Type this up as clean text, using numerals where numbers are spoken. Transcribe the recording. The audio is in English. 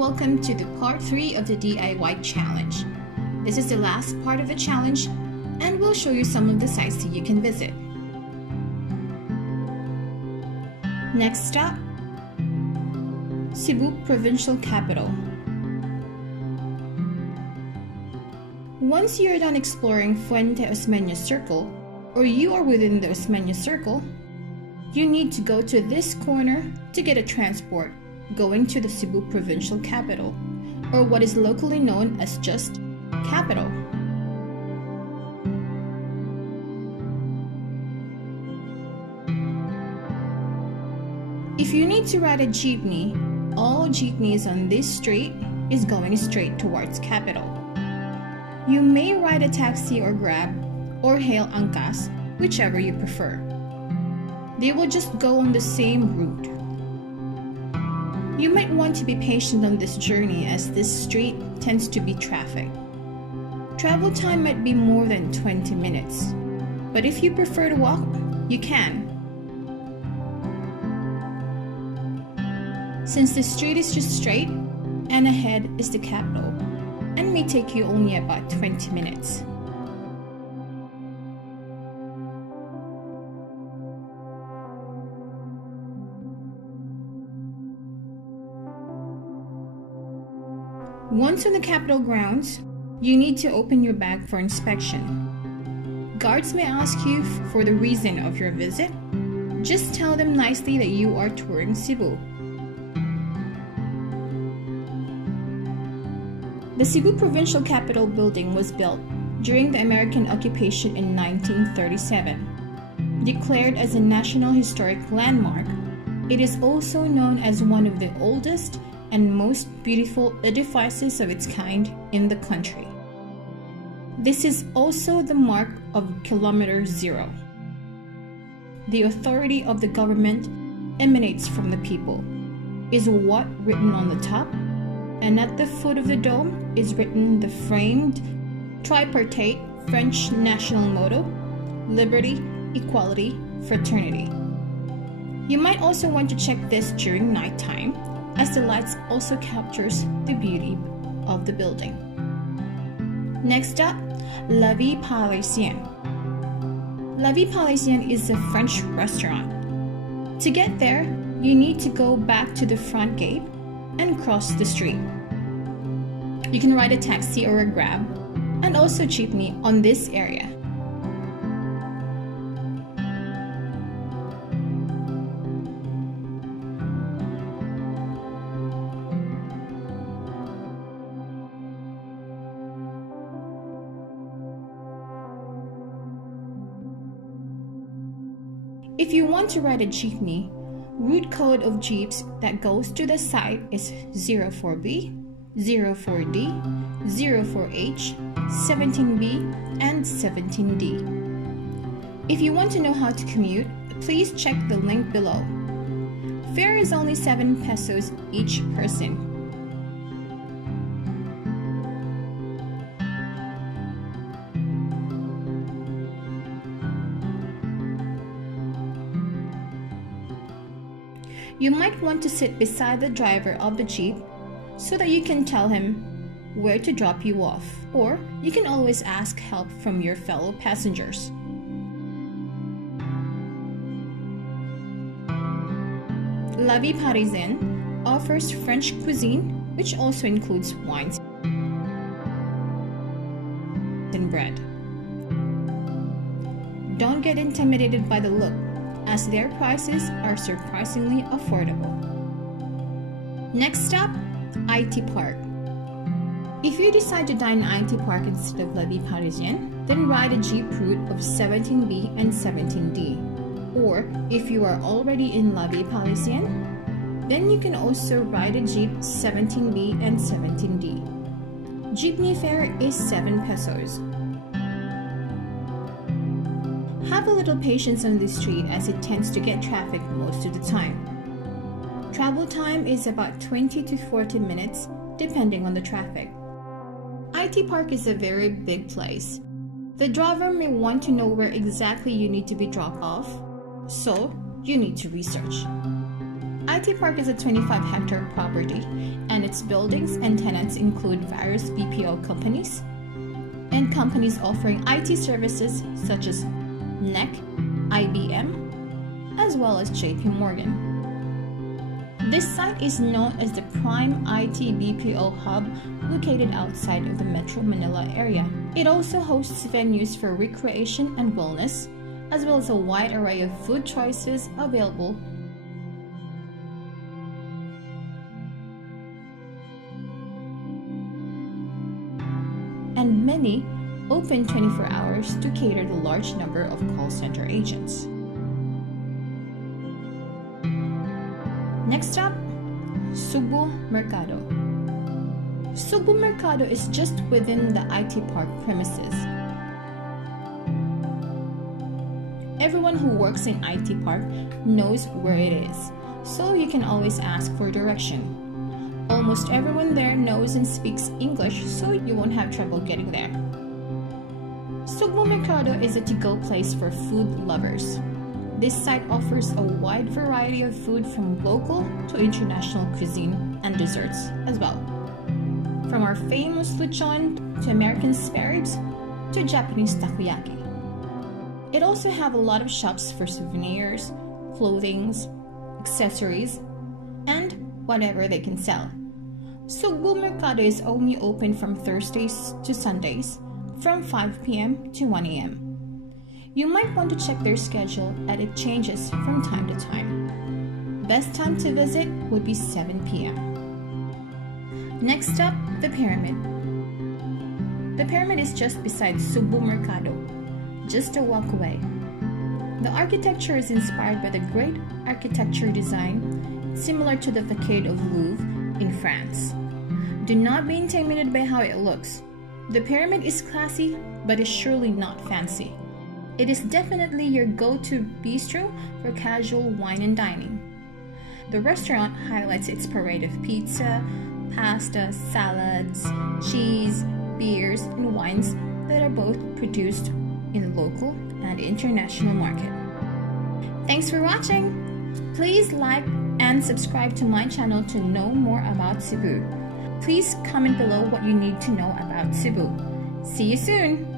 welcome to the part 3 of the DIY challenge. This is the last part of the challenge and we'll show you some of the sites that you can visit. Next stop, Cebu Provincial Capital. Once you're done exploring Fuente Osmeña Circle, or you are within the Osmeña Circle, you need to go to this corner to get a transport going to the Cebu Provincial Capital, or what is locally known as just Capital. If you need to ride a jeepney, all jeepneys on this street is going straight towards Capital. You may ride a taxi or Grab or hail angkas, whichever you prefer. They will just go on the same route. You might want to be patient on this journey as this street tends to be trafficked. Travel time might be more than 20 minutes, but if you prefer to walk, you can. Since the street is just straight, and ahead is the capital, and may take you only about 20 minutes. Once on the Capitol grounds, you need to open your bag for inspection. Guards may ask you for the reason of your visit. Just tell them nicely that you are touring Cebu. The Cebu Provincial Capitol building was built during the American occupation in 1937. Declared as a National Historic Landmark, it is also known as one of the oldest and most beautiful edifices of its kind in the country. This is also the mark of Kilometer Zero. The authority of the government emanates from the people, is what written on the top, and at the foot of the dome is written the framed tripartite French national motto, Liberty, Equality, Fraternity. You might also want to check this during nighttime, as the lights also captures the beauty of the building. Next up, La Vie Parisienne. La Vie Parisienne is a French restaurant. To get there, you need to go back to the front gate and cross the street. You can ride a taxi or a Grab, and also jeepney on this area. If you want to ride a jeepney, route code of jeeps that goes to the site is 04B, 04D, 04H, 17B, and 17D. If you want to know how to commute, please check the link below. Fare is only 7 pesos each person. You might want to sit beside the driver of the jeep so that you can tell him where to drop you off, or you can always ask help from your fellow passengers. La Vie Parisienne offers French cuisine, which also includes wines and bread. Don't get intimidated by the look, as their prices are surprisingly affordable. Next stop, IT Park. If you decide to dine in IT Park instead of La Vie Parisienne, then ride a jeep route of 17B and 17D. Or if you are already in La Vie Parisienne, then you can also ride a jeep 17B and 17D. Jeepney fare is 7 pesos. Have a little patience on this street as it tends to get traffic most of the time. Travel time is about 20 to 40 minutes depending on the traffic. IT Park is a very big place. The driver may want to know where exactly you need to be dropped off, so you need to research. IT Park is a 25-hectare property, and its buildings and tenants include various BPO companies and companies offering IT services such as NEC, IBM, as well as JP Morgan. This site is known as the prime IT BPO hub located outside of the Metro Manila area. It also hosts venues for recreation and wellness, as well as a wide array of food choices available. And many open 24 hours to cater the large number of call center agents. Next up, SUGBO MERCADO. SUGBO MERCADO is just within the IT Park premises. Everyone who works in IT Park knows where it is, so you can always ask for direction. Almost everyone there knows and speaks English, so you won't have trouble getting there. SUGBO MERCADO is a to-go place for food lovers. This site offers a wide variety of food from local to international cuisine and desserts as well. From our famous lechon to American spare ribs to Japanese takoyaki. It also has a lot of shops for souvenirs, clothing, accessories, and whatever they can sell. SUGBO MERCADO is only open from Thursdays to Sundays from 5 p.m. to 1 a.m. You might want to check their schedule as it changes from time to time. Best time to visit would be 7 p.m. Next up, the Pyramid. The Pyramid is just beside SUGBO MERCADO, just a walk away. The architecture is inspired by the great architecture design similar to the Facade of Louvre in France. Do not be intimidated by how it looks. The Pyramid is classy, but is surely not fancy. It is definitely your go-to bistro for casual wine and dining. The restaurant highlights its parade of pizza, pasta, salads, cheese, beers, and wines that are both produced in the local and international market. Thanks for watching! Please like and subscribe to my channel to know more about Cebu. Please comment below what you need to know about Cebu. See you soon!